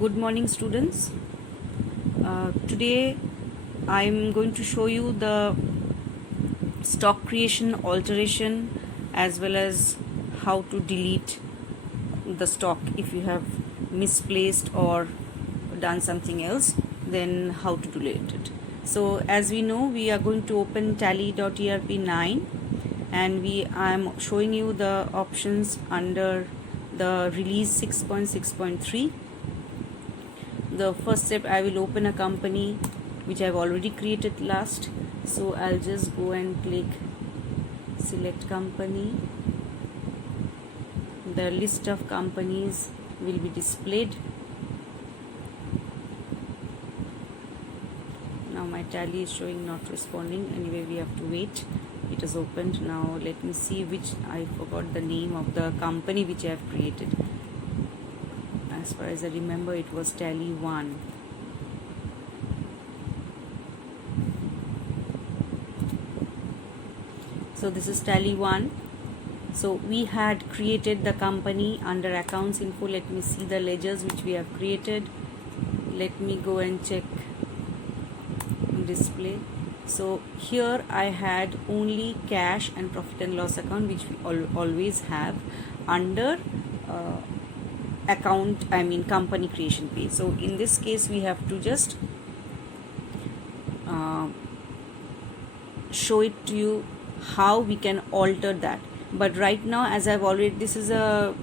Good morning, students. Today I am going to show you the stock creation, alteration, as well as how to delete the stock if you have misplaced or done something else, then how to delete it. So as we know, we are going to open tally.erp 9 and I am showing you the options under the release 6.6.3. The first step, I will open a company which I've already created last. So I'll just go and click select company. The list of companies will be displayed. Now my tally is showing not responding. Anyway, we have to wait. It is opened. Now let me see which, I forgot the name of the company which I have created. As far as I remember, it was Tally 1. So this is Tally 1. So we had created the company under accounts info. Let me see the ledgers which we have created. Let me go and check display. So here I had only cash and profit and loss account, which we always have under company creation page. So in this case we have to just show it to you how we can alter that. But right now, as I've already, this is a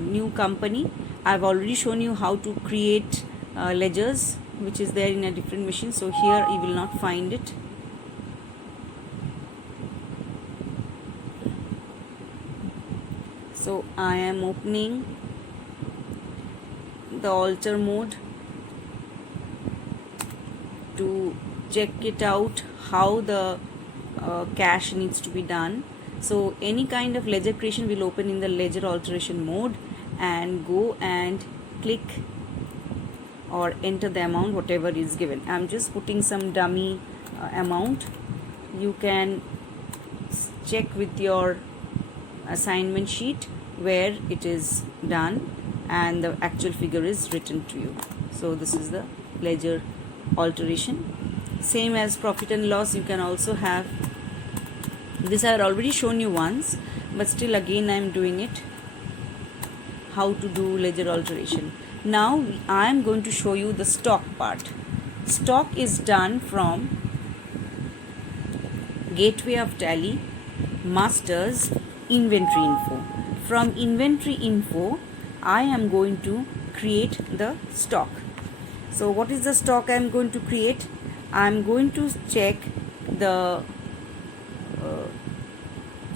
new company, I've already shown you how to create ledgers, which is there in a different machine. So here you will not find it. So I am opening the alter mode to check it out how the cash needs to be done. So any kind of ledger creation will open in the ledger alteration mode, and go and click or enter the amount whatever is given. I'm just putting some dummy amount. You can check with your assignment sheet where it is done and the actual figure is written to you. So this is the ledger alteration. Same as profit and loss, you can also have this. I had already shown you once, but still again I am doing it, how to do ledger alteration. Now I am going to show you the stock part. Stock is done from gateway of Tally, masters, inventory info. From inventory info, I am going to create the stock. So what is the stock I am going to create? I am going to check the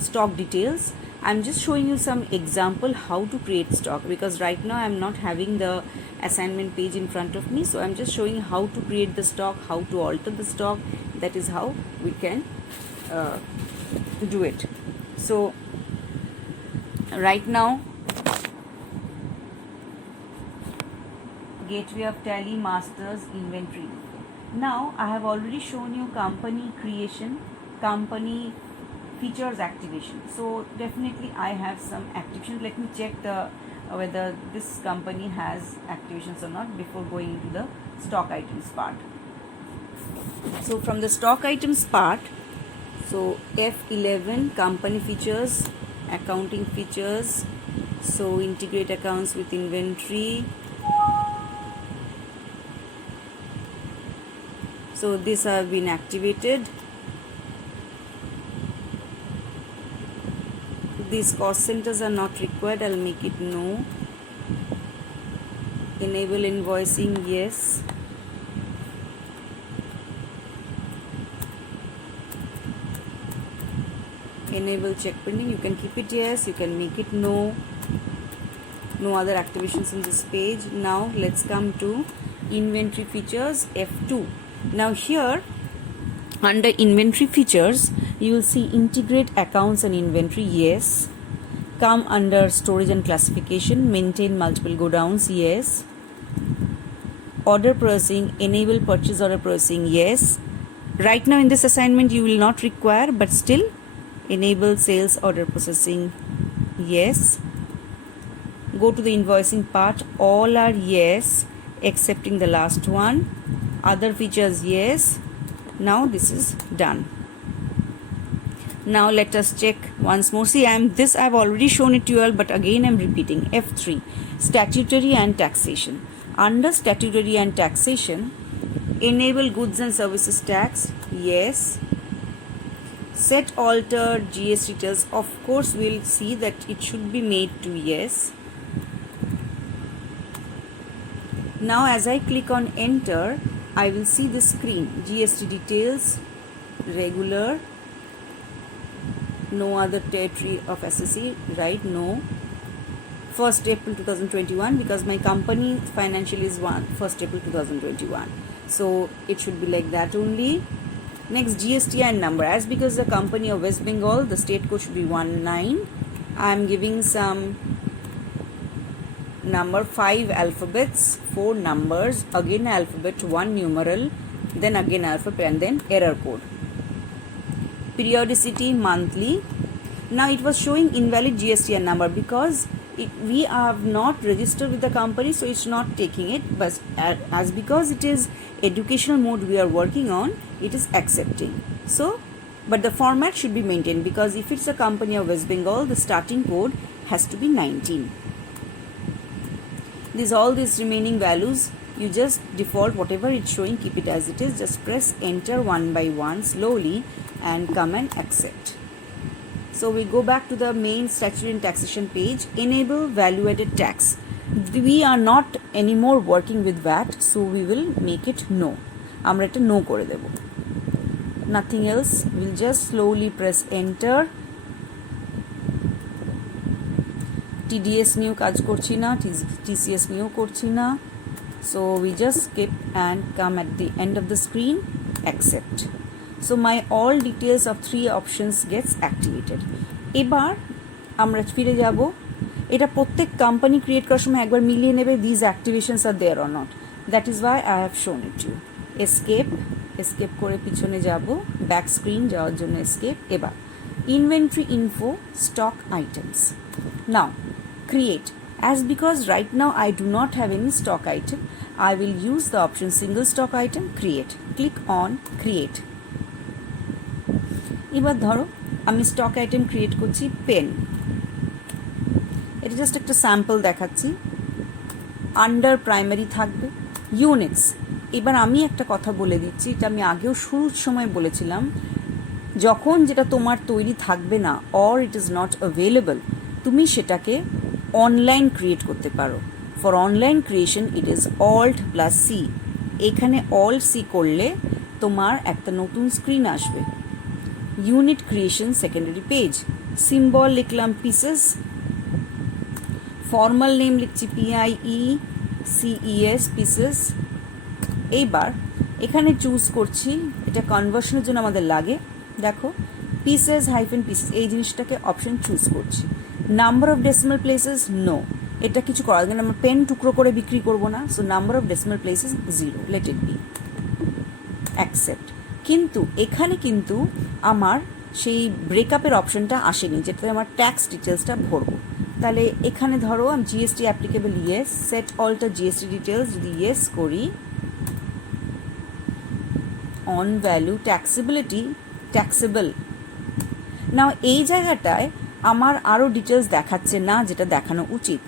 stock details. I am just showing you some example how to create stock, because right now I am not having the assignment page in front of me. So I am just showing you how to create the stock, how to alter the stock. That is how we can do it. So right now, gateway of Tally, masters, inventory. Now I have already shown you company creation, company features activation. So definitely I have some activations. Let me check the whether this company has activations or not before going into the stock items part. So from the stock items part, so F11, company features, accounting features. So integrate accounts with inventory. So these have been activated. These cost centers are not required. I'll make it no. Enable invoicing, yes. Enable check pending. You can keep it yes. You can make it no. No other activations in this page. Now let's come to inventory features, F2. Now here under inventory features, you will see integrate accounts and inventory, yes. Come under storage and classification, maintain multiple godowns, yes. Order processing, enable purchase order processing, yes. Right now in this assignment you will not require, but still enable sales order processing, yes. Go to the invoicing part, all are yes accepting the last one, other features yes. Now this is done. Now let us check once more. See, I've already shown it to you all, but again I'm repeating. F3, statutory and taxation. Under statutory and taxation, enable goods and services tax, yes. Set altered GST details, of course we'll see that it should be made to yes. Now as I click on enter, I will see the screen. GST details, regular, no other territory of SSE, right? No. 1st April 2021, because my company financial is 1st April 2021. So it should be like that only. Next, GSTN number. As because the company of West Bengal, the state code should be 19. I am giving some number, 5 alphabets, 4 numbers, again alphabet, 1 numeral, then again alphabet, and then error code. Periodicity monthly. Now it was showing invalid GSTN number because we have not registered with the company, so it's not taking it. But as because it is educational mode we are working on, it is accepting. So, but the format should be maintained, because if it's a company of West Bengal, the starting code has to be 19. All these remaining values, you just default whatever it's showing, keep it as it is. Just press enter one by one slowly and come and accept. So we go back to the main statutory and taxation page. Enable value added tax. We are not anymore working with VAT, so we will make it no. আমরা এটা no করে দেব. Nothing else. We'll just slowly press enter. TDS নিয়েও কাজ করছি না, TCS নিয়েও করছি না. So we just skip and come at the end of the screen, accept. So my all details of 3 options gets activated. এবার আমরা ফিরে যাব. এটা প্রত্যেক কোম্পানি ক্রিয়েট করার সময় একবার মিলিয়ে নেবে these activations are there or not. That is why I have shown it to you. escape করে পিছনে যাব, ব্যাক স্ক্রিন যাওয়ার জন্য escape. এবার inventory info, stock items. Now create. As because right now I do not have any stock item, I will use the option single stock item, create. Click on create. এবার ধরো আমি stock item create করছি পেন. এটা জাস্ট একটা স্যাম্পল দেখাচ্ছি. Under primary থাকবে ইউনিটস. এবার আমি একটা কথা বলে দিচ্ছি, এটা আমি আগেও শুরুর সময় বলেছিলাম, যখন যেটা তোমার তৈরি থাকবে না or it is not available, তুমি সেটাকে অনলাইন ক্রিয়েট করতে পারো. For online creation it is alt plus C. এখানে অল্ট সি করলে তোমার একটা নতুন স্ক্রিন আসবে. Unit creation secondary page. Symbol লিখলাম পিসেস, ফর্মাল নেম লিখছি PIECES পিসেস. এইবার এখানে চুজ করছি, এটা কনভার্সনের জন্য আমাদের লাগে, দেখো পিসেস হাইফেন পিসেস, এই জিনিসটাকে অপশন চুজ করছি. Number of decimal places no, এটা কিছু করার জন্য আমরা পেন টুকরো করে বিক্রি করবো না, so number of decimal places 0, let it be, accept. কিন্তু এখানে কিন্তু আমার সেই ব্রেকআপের অপশনটা আসেনি, যেটাতে আমার ট্যাক্স ডিটেলসটা ভরবো. তাহলে এখানে ধরো আমি GST applicable yes, set alter GST details যদি ইয়েস করি, on value taxability taxable. Now এই জায়গাটায় আমার আরও ডিটেলস দেখাচ্ছে না, যেটা দেখানো উচিত.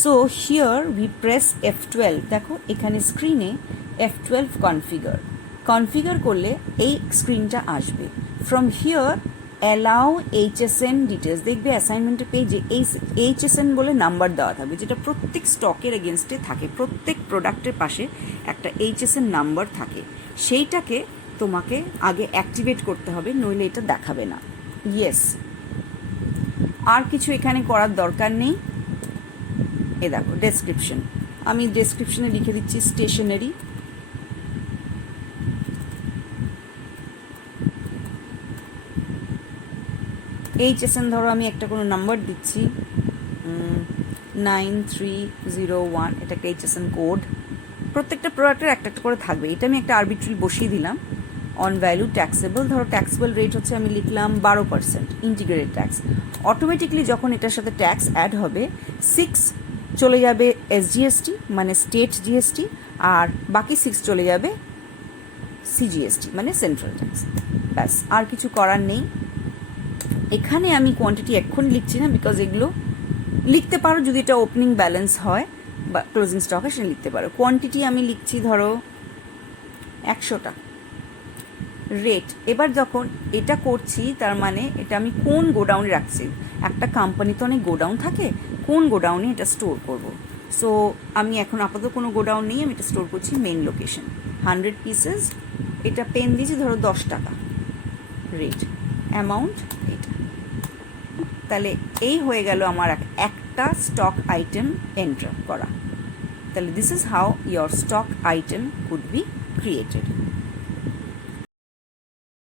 So here we press F12. দেখো এখানে স্ক্রিনে F12 কনফিগার করলে এই স্ক্রিনটা আসবে. From here allow HSN details, দেখবে অ্যাসাইনমেন্টের পেজে এই HSN বলে নাম্বার দেওয়া থাকবে, যেটা প্রত্যেক স্টকের এগেনস্টে থাকে, প্রত্যেক প্রোডাক্টের পাশে একটা HSN নাম্বার থাকে. সেইটাকে তোমাকে আগে অ্যাক্টিভেট করতে হবে, নইলে এটা দেখাবে না. ইয়েস, আর কিছু এখানে করার দরকার নেই. এ দেখো ডেসক্রিপশন, আমি ডেসক্রিপশনে লিখে দিচ্ছি স্টেশনারি. HSN ধরো আমি একটা কোনো নাম্বার দিচ্ছি 9301, এটা একটা HSN কোড. প্রত্যেকটা প্রোডাক্টের একটা একটা করে থাকবে. এটা আমি একটা আরবিট্রারি বসিয়ে দিলাম. অন ভ্যালু ট্যাক্সেবল, ধরো ট্যাক্সেবল রেট হচ্ছে আমি লিখলাম 12%, ইন্টিগ্রেটেড ট্যাক্স. অটোমেটিকলি যখন এটার সাথে ট্যাক্স অ্যাড হবে 6 চলে যাবে SGST মানে স্টেট GST, আর বাকি 6 চলে যাবে সিজিএসটি মানে সেন্ট্রাল ট্যাক্স। ব্যাস, আর কিছু করার নেই। এখানে আমি কোয়ান্টিটি এক্ষুনি লিখছি না, বিকজ এগুলো লিখতে পারো যদি এটা ওপেনিং ব্যালেন্স হয় বা ক্লোজিং স্টক হয় সেটা লিখতে পারো। কোয়ান্টিটি আমি লিখছি ধরো 100টা। রেট, এবার যখন এটা করছি তার মানে এটা আমি কোন গোডাউনে রাখছি, একটা কোম্পানিতে অনেক গোডাউন থাকে, কোন গোডাউনে এটা স্টোর করব। সো আমি এখন আপাতত কোনো গোডাউন নেই, আমি এটা স্টোর করছি মেইন লোকেশন। 100 পিসেস, এটা পেন দিয়েছি ধরো 10 টাকা। রেট, অ্যামাউন্ট এটা। তাহলে এই হয়ে গেল আমার একটা স্টক আইটেম এন্টার করা। তাহলে this is how your stock item could be created.